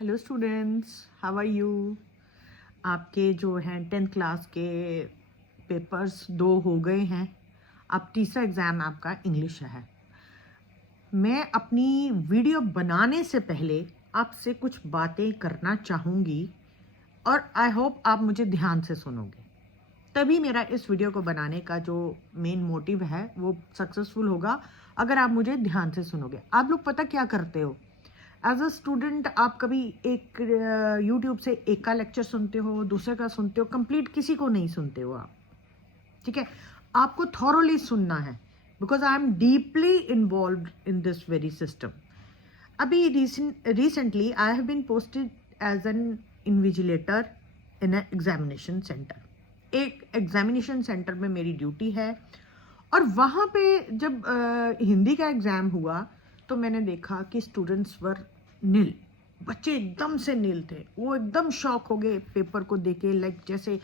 Hello students, how are you. आपके जो हैं 10th क्लास के पेपर्स 2 हो गए हैं। अब तीसरा एग्ज़ाम आपका इंग्लिश है। मैं अपनी वीडियो बनाने से पहले आपसे कुछ बातें करना चाहूँगी और आई होप आप मुझे ध्यान से सुनोगे, तभी मेरा इस वीडियो को बनाने का जो मेन मोटिव है वो सक्सेसफुल होगा। अगर आप मुझे ध्यान से सुनोगे, आप लोग पता क्या करते हो, एज अ स्टूडेंट आप कभी एक यूट्यूब से एक का लेक्चर सुनते हो, दूसरे का सुनते हो, कंप्लीट किसी को नहीं सुनते हो आप। ठीक है, आपको थॉरोली सुनना है because I am deeply involved in this very system. अभी recently I have been posted as an invigilator in a examination centre. एक एग्जामिनेशन सेंटर में मेरी ड्यूटी है और वहाँ पे जब हिंदी का एग्ज़ाम हुआ तो मैंने देखा कि स्टूडेंट्स वर नील, बच्चे एकदम से नील थे। वो एकदम शॉक हो गए पेपर को देख के, लाइक जैसे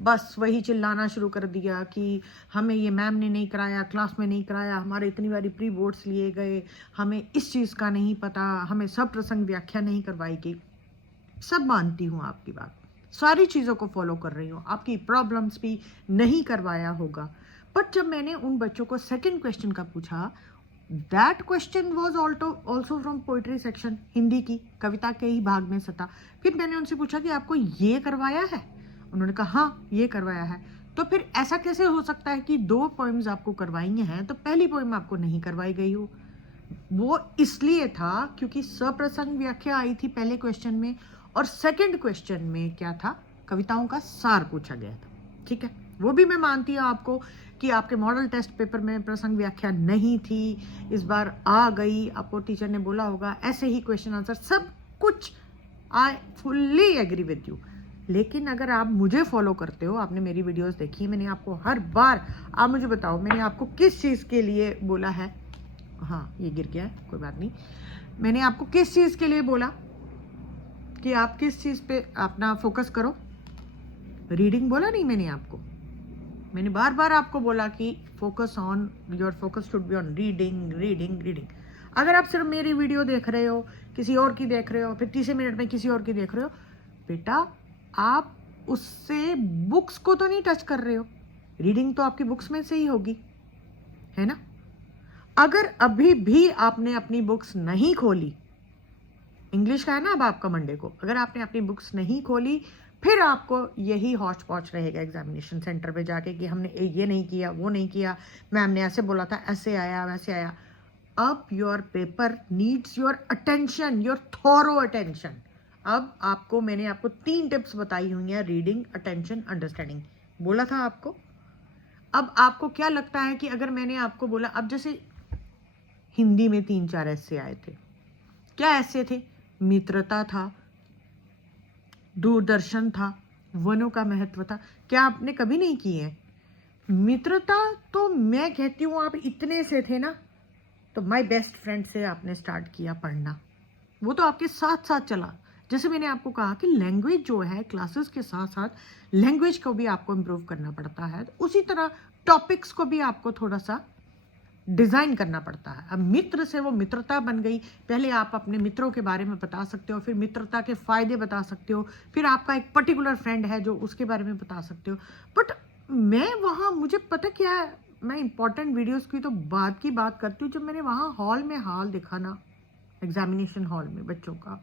बस वही चिल्लाना शुरू कर दिया कि हमें ये मैम ने नहीं कराया, क्लास में नहीं कराया, हमारे इतनी बारी प्री बोर्ड्स लिए गए, हमें इस चीज़ का नहीं पता, हमें सब प्रसंग व्याख्या नहीं करवाई गई। सब मानती हूँ आपकी बात, सारी चीज़ों को फॉलो कर रही हूँ, आपकी प्रॉब्लम्स भी नहीं करवाया होगा। बट जब मैंने उन बच्चों को सेकंड क्वेश्चन का पूछा, that question was also from poetry section, Hindi की कविता के ही भाग में से था। फिर मैंने उनसे पूछा कि आपको ये करवाया है? उन्होंने कहा हाँ ये करवाया है। तो फिर ऐसा कैसे हो सकता है कि 2 पोइम्स आपको करवाई हैं तो पहली पोइम आपको नहीं करवाई गई हो? वो इसलिए था क्योंकि सप्रसंग व्याख्या आई थी पहले क्वेश्चन में और सेकंड क्वेश्चन में क्या था, कविताओं का सार पूछा गया था। ठीक है, वो भी मैं मानती हूँ आपको कि आपके मॉडल टेस्ट पेपर में प्रसंग व्याख्या नहीं थी, इस बार आ गई। आपको टीचर ने बोला होगा ऐसे ही क्वेश्चन आंसर सब कुछ, I fully agree with you. लेकिन अगर आप मुझे फॉलो करते हो, आपने मेरी वीडियोस देखी है, मैंने आपको हर बार, आप मुझे बताओ मैंने आपको किस चीज़ के लिए बोला है? हाँ ये गिर गया है, कोई बात नहीं। मैंने आपको किस चीज़ के लिए बोला कि आप किस चीज़ पे अपना फोकस करो? रीडिंग बोला नहीं मैंने आपको? मैंने बार बार आपको बोला कि focus on, your focus should be on reading reading reading. अगर आप सिर्फ मेरी वीडियो देख रहे हो, किसी और की देख रहे हो, फिर तीसरे मिनट में किसी और की देख रहे हो, बेटा आप उससे बुक्स को तो नहीं टच कर रहे हो। रीडिंग तो आपकी बुक्स में से ही होगी, है ना? अगर अभी भी आपने अपनी बुक्स नहीं खोली, इंग्लिश का है ना अब आपका मंडे को, अगर आपने अपनी बुक्स नहीं खोली, फिर आपको यही हौच पौच रहेगा एग्जामिनेशन सेंटर पे जाके कि हमने ये नहीं किया, वो नहीं किया, मैम ने ऐसे बोला था, ऐसे आया वैसे आया। अब your paper needs your attention, your thorough attention. अब आपको मैंने आपको 3 टिप्स बताई हुई हैं, रीडिंग, अटेंशन, अंडरस्टैंडिंग, बोला था आपको। अब आपको क्या लगता है कि अगर मैंने आपको बोला, अब जैसे हिंदी में 3-4 ऐसे आए थे, क्या ऐसे थे? मित्रता था, दूरदर्शन था, वनों का महत्व था। क्या आपने कभी नहीं किए हैं? मित्रता तो मैं कहती हूँ आप इतने से थे ना, तो माय बेस्ट फ्रेंड से आपने स्टार्ट किया पढ़ना, वो तो आपके साथ साथ चला। जैसे मैंने आपको कहा कि लैंग्वेज जो है क्लासेस के साथ साथ लैंग्वेज को भी आपको इम्प्रूव करना पड़ता है, तो उसी तरह टॉपिक्स को भी आपको थोड़ा सा डिज़ाइन करना पड़ता है। अब मित्र से वो मित्रता बन गई, पहले आप अपने मित्रों के बारे में बता सकते हो, फिर मित्रता के फ़ायदे बता सकते हो, फिर आपका एक पर्टिकुलर फ्रेंड है जो उसके बारे में बता सकते हो। बट मैं वहाँ, मुझे पता क्या है, मैं इंपॉर्टेंट वीडियोस की तो बाद की बात करती हूँ। जब मैंने वहाँ हॉल में हाल देखा ना, एग्जामिनेशन हॉल में बच्चों का,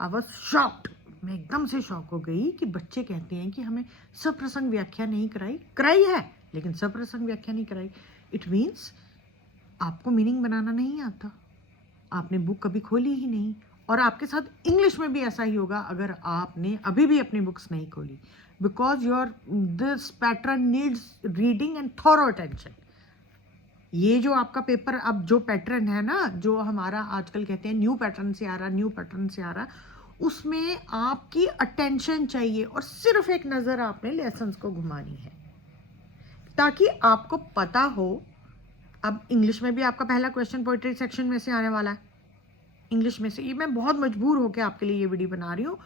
आई वॉज शॉक्ड। मैं एकदम से शॉक हो गई कि बच्चे कहते हैं कि हमें सप्रसंग व्याख्या नहीं कराई है, लेकिन सप्रसंग व्याख्या नहीं कराई। इट मीन्स आपको मीनिंग बनाना नहीं आता, आपने बुक कभी खोली ही नहीं। और आपके साथ इंग्लिश में भी ऐसा ही होगा अगर आपने अभी भी अपनी बुक्स नहीं खोली, because your this pattern needs reading and thorough attention. ये जो आपका पेपर, अब जो पैटर्न है ना, जो हमारा आजकल कहते हैं न्यू पैटर्न से आ रहा, न्यू पैटर्न से आ रहा, उसमें आपकी अटेंशन चाहिए और सिर्फ एक नज़र आपने लेसन्स को घुमानी है ताकि आपको पता हो। अब इंग्लिश में भी आपका पहला क्वेश्चन पोइट्री सेक्शन में से आने वाला है, इंग्लिश में से। ये मैं बहुत मजबूर होकर आपके लिए ये वीडियो बना रही हूँ।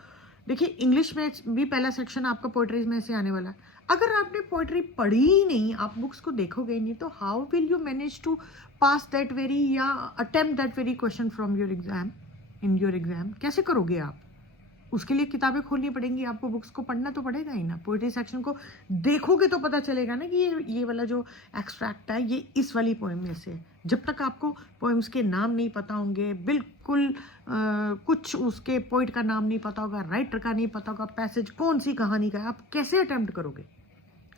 देखिए इंग्लिश में भी पहला सेक्शन आपका पोइट्री में से आने वाला है। अगर आपने पोइट्री पढ़ी ही नहीं, आप बुक्स को देखोगे नहीं, तो how will you manage to pass that very या attempt that very question from your exam, in your exam? कैसे करोगे आप? उसके लिए किताबें खोलनी पड़ेंगी, आपको बुक्स को पढ़ना तो पड़ेगा ही ना। पोइट्री सेक्शन को देखोगे तो पता चलेगा ना कि ये वाला जो एक्सट्रैक्ट है ये इस वाली पोएम में से है। जब तक आपको पोएम्स के नाम नहीं पता होंगे, बिल्कुल कुछ उसके पोइट का नाम नहीं पता होगा, राइटर का नहीं पता होगा, पैसेज कौन सी कहानी का है, आप कैसे अटेम्प्ट करोगे?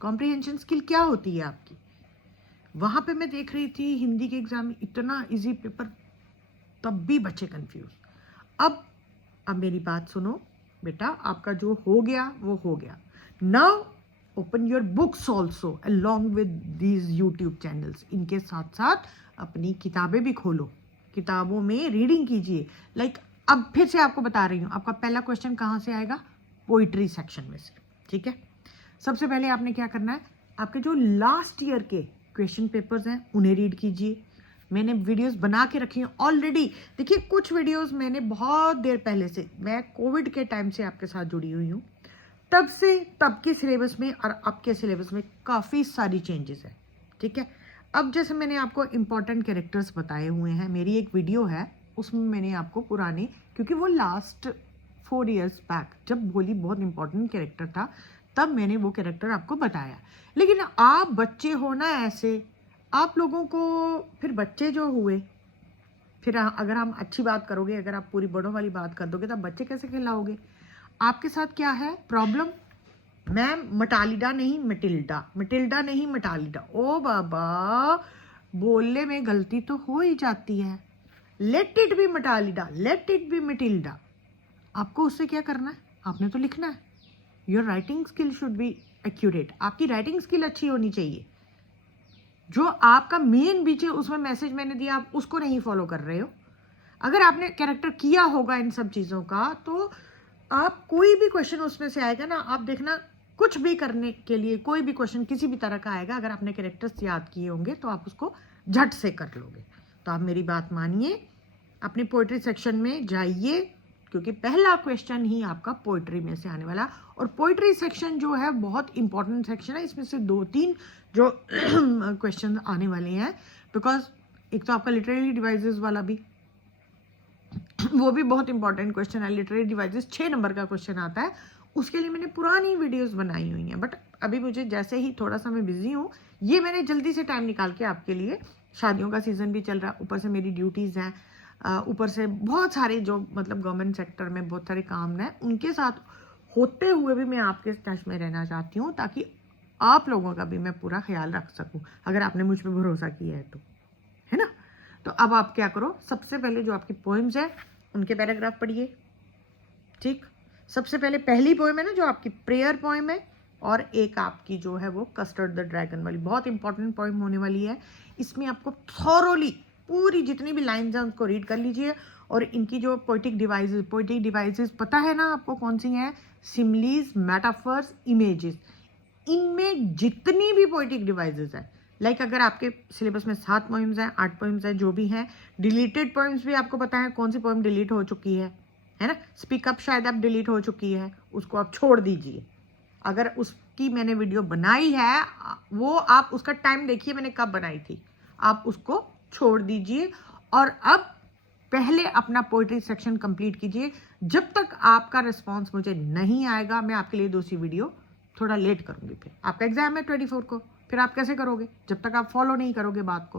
कॉम्प्रिहेंशन स्किल क्या होती है आपकी? वहाँ पे मैं देख रही थी हिंदी के एग्जाम में इतना इजी पेपर, तब भी बच्चे कंफ्यूज। अब मेरी बात सुनो बेटा, आपका जो हो गया वो हो गया। Now open your books also along with these YouTube channels. इनके साथ साथ अपनी किताबें भी खोलो, किताबों में रीडिंग कीजिए। लाइक अब फिर से आपको बता रही हूँ, आपका पहला क्वेश्चन कहाँ से आएगा? पोइट्री सेक्शन में से, ठीक है। सबसे पहले आपने क्या करना है, आपके जो लास्ट ईयर के क्वेश्चन पेपर्स हैं उन्हें रीड कीजिए। मैंने वीडियोस बना के रखी हैं ऑलरेडी। देखिए कुछ वीडियोस मैंने बहुत देर पहले से, मैं कोविड के टाइम से आपके साथ जुड़ी हुई हूँ, तब से तब के सिलेबस में और अब के सिलेबस में काफ़ी सारी चेंजेस है, ठीक है। अब जैसे मैंने आपको इम्पॉर्टेंट कैरेक्टर्स बताए हुए हैं, मेरी एक वीडियो है उसमें मैंने आपको पुराने, क्योंकि वो लास्ट 4 years बैक जब होली बहुत इंपॉर्टेंट कैरेक्टर था, तब मैंने वो कैरेक्टर आपको बताया। लेकिन आप बच्चे हो ना, ऐसे आप लोगों को फिर बच्चे जो हुए, फिर अगर हम अच्छी बात करोगे, अगर आप पूरी बड़ों वाली बात कर दोगे, तब बच्चे कैसे खिलाओगे? आपके साथ क्या है प्रॉब्लम? मैम मटालिडा नहीं मटिल्डा, मटिल्डा नहीं मटालिडा। ओ बाबा, बोलने में गलती तो हो ही जाती है। Let it be Matilda, let it be Matilda. आपको उससे क्या करना है? आपने तो लिखना है। Your writing skill should be accurate. आपकी राइटिंग स्किल अच्छी होनी चाहिए। जो आपका मेन बीच है उसमें मैसेज मैंने दिया, आप उसको नहीं फॉलो कर रहे हो। अगर आपने कैरेक्टर किया होगा इन सब चीज़ों का, तो आप कोई भी क्वेश्चन उसमें से आएगा ना, आप देखना कुछ भी करने के लिए कोई भी क्वेश्चन किसी भी तरह का आएगा, अगर आपने कैरेक्टर्स याद किए होंगे तो आप उसको झट से कर लोगे। तो आप मेरी बात मानिए, अपनी पोइट्री सेक्शन में जाइए, क्योंकि पहला क्वेश्चन ही आपका पोइट्री में से आने वाला। और पोइट्री सेक्शन जो है बहुत इंपॉर्टेंट सेक्शन है, इसमें से 2-3 जो क्वेश्चन आने वाले हैं, बिकॉज एक तो आपका लिटरेरी डिवाइसेस वाला भी, वो भी बहुत इंपॉर्टेंट क्वेश्चन है। लिटरेरी डिवाइसेस 6 नंबर का क्वेश्चन आता है, उसके लिए मैंने पुरानी वीडियोस बनाई हुई हैं, बट अभी मुझे जैसे ही थोड़ा सा मैं बिजी हूँ, ये मैंने जल्दी से टाइम निकाल के आपके लिए, शादियों का सीजन भी चल रहा है, ऊपर से मेरी ड्यूटीज़ हैं, ऊपर से बहुत सारे जो मतलब गवर्नमेंट सेक्टर में बहुत सारे काम हैं, उनके साथ होते हुए भी मैं आपके टच में रहना चाहती हूँ, ताकि आप लोगों का भी मैं पूरा ख्याल रख सकूँ, अगर आपने मुझ पर भरोसा किया है तो, है ना। तो अब आप क्या करो, सबसे पहले जो आपकी पोएम्स है उनके पैराग्राफ पढ़िए, ठीक। सबसे पहले पहली पोएम है ना जो आपकी प्रेयर पोएम है, और एक आपकी जो है वो कस्टर्ड द ड्रैगन वाली, बहुत इंपॉर्टेंट पोएम होने वाली है। इसमें आपको थॉरोली पूरी जितनी भी लाइन्स हैं उसको रीड कर लीजिए, और इनकी जो पोइटिक डिवाइसेस पता है ना आपको कौन सी हैं? Similes, metaphors, images. इनमें जितनी भी पोइटिक डिवाइसेस है, लाइक अगर आपके सिलेबस में 7 पोएम्स हैं, 8 पोएम्स हैं, जो भी हैं, डिलीटेड पोएम्स भी आपको पता है कौन सी पोएम डिलीट हो चुकी है ना। स्पीकअप शायद आप डिलीट हो चुकी है, उसको आप छोड़ दीजिए। अगर उसकी मैंने वीडियो बनाई है, वो आप उसका टाइम देखिए मैंने कब बनाई थी, आप उसको छोड़ दीजिए। और अब पहले अपना पोइट्री सेक्शन कंप्लीट कीजिए। जब तक आपका रिस्पांस मुझे नहीं आएगा, मैं आपके लिए दूसरी वीडियो थोड़ा लेट करूंगी। फिर आपका एग्जाम है 24 को, फिर आप कैसे करोगे जब तक आप फॉलो नहीं करोगे बात को?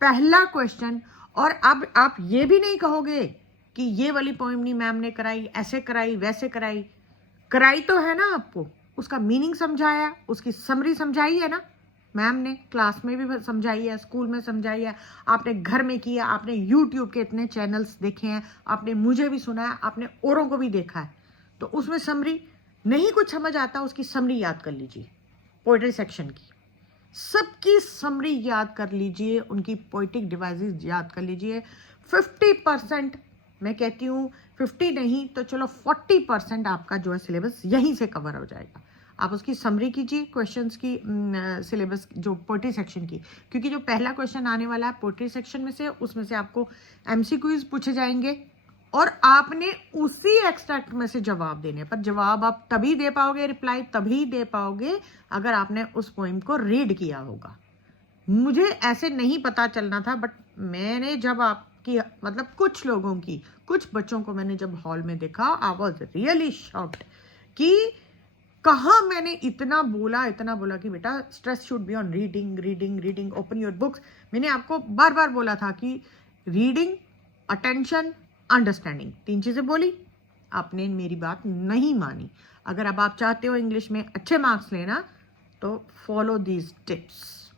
पहला क्वेश्चन, और अब आप ये भी नहीं कहोगे कि ये वाली पोएम नहीं मैम ने कराई, ऐसे कराई वैसे कराई। कराई तो है ना, आपको उसका मीनिंग समझाया, उसकी समरी समझाई है ना मैम ने, क्लास में भी समझाई है, स्कूल में समझाई है, आपने घर में किया, आपने यूट्यूब के इतने चैनल्स देखे हैं, आपने मुझे भी सुना है, आपने औरों को भी देखा है। तो उसमें समरी नहीं कुछ समझ आता, उसकी समरी याद कर लीजिए। पोइट्री सेक्शन की सबकी समरी याद कर लीजिए, उनकी पोइटिक डिवाइसेस याद कर लीजिए। 50%, मैं कहती हूँ 50 नहीं तो चलो 40% आपका जो है सिलेबस यहीं से कवर हो जाएगा। आप उसकी समरी कीजिए क्वेश्चंस की, सिलेबस जो पोइट्री सेक्शन की, क्योंकि जो पहला क्वेश्चन आने वाला है पोइट्री सेक्शन में से, उसमें से आपको MCQs पूछे जाएंगे, और आपने उसी एक्सट्रैक्ट में से जवाब देने। पर जवाब आप तभी दे पाओगे, रिप्लाई तभी दे पाओगे अगर आपने उस पोएम को रीड किया होगा। मुझे ऐसे नहीं पता चलना था, बट मैंने जब आप कि मतलब कुछ लोगों की, कुछ बच्चों को मैंने जब हॉल में देखा, आई वॉज रियली शॉक्ड कि कहाँ मैंने इतना बोला कि बेटा stress should be on reading reading reading, open your books. मैंने आपको बार बार बोला था कि रीडिंग, अटेंशन, अंडरस्टैंडिंग, 3 चीज़ें बोली, आपने मेरी बात नहीं मानी। अगर अब आप चाहते हो इंग्लिश में अच्छे मार्क्स लेना तो फॉलो दीज टिप्स।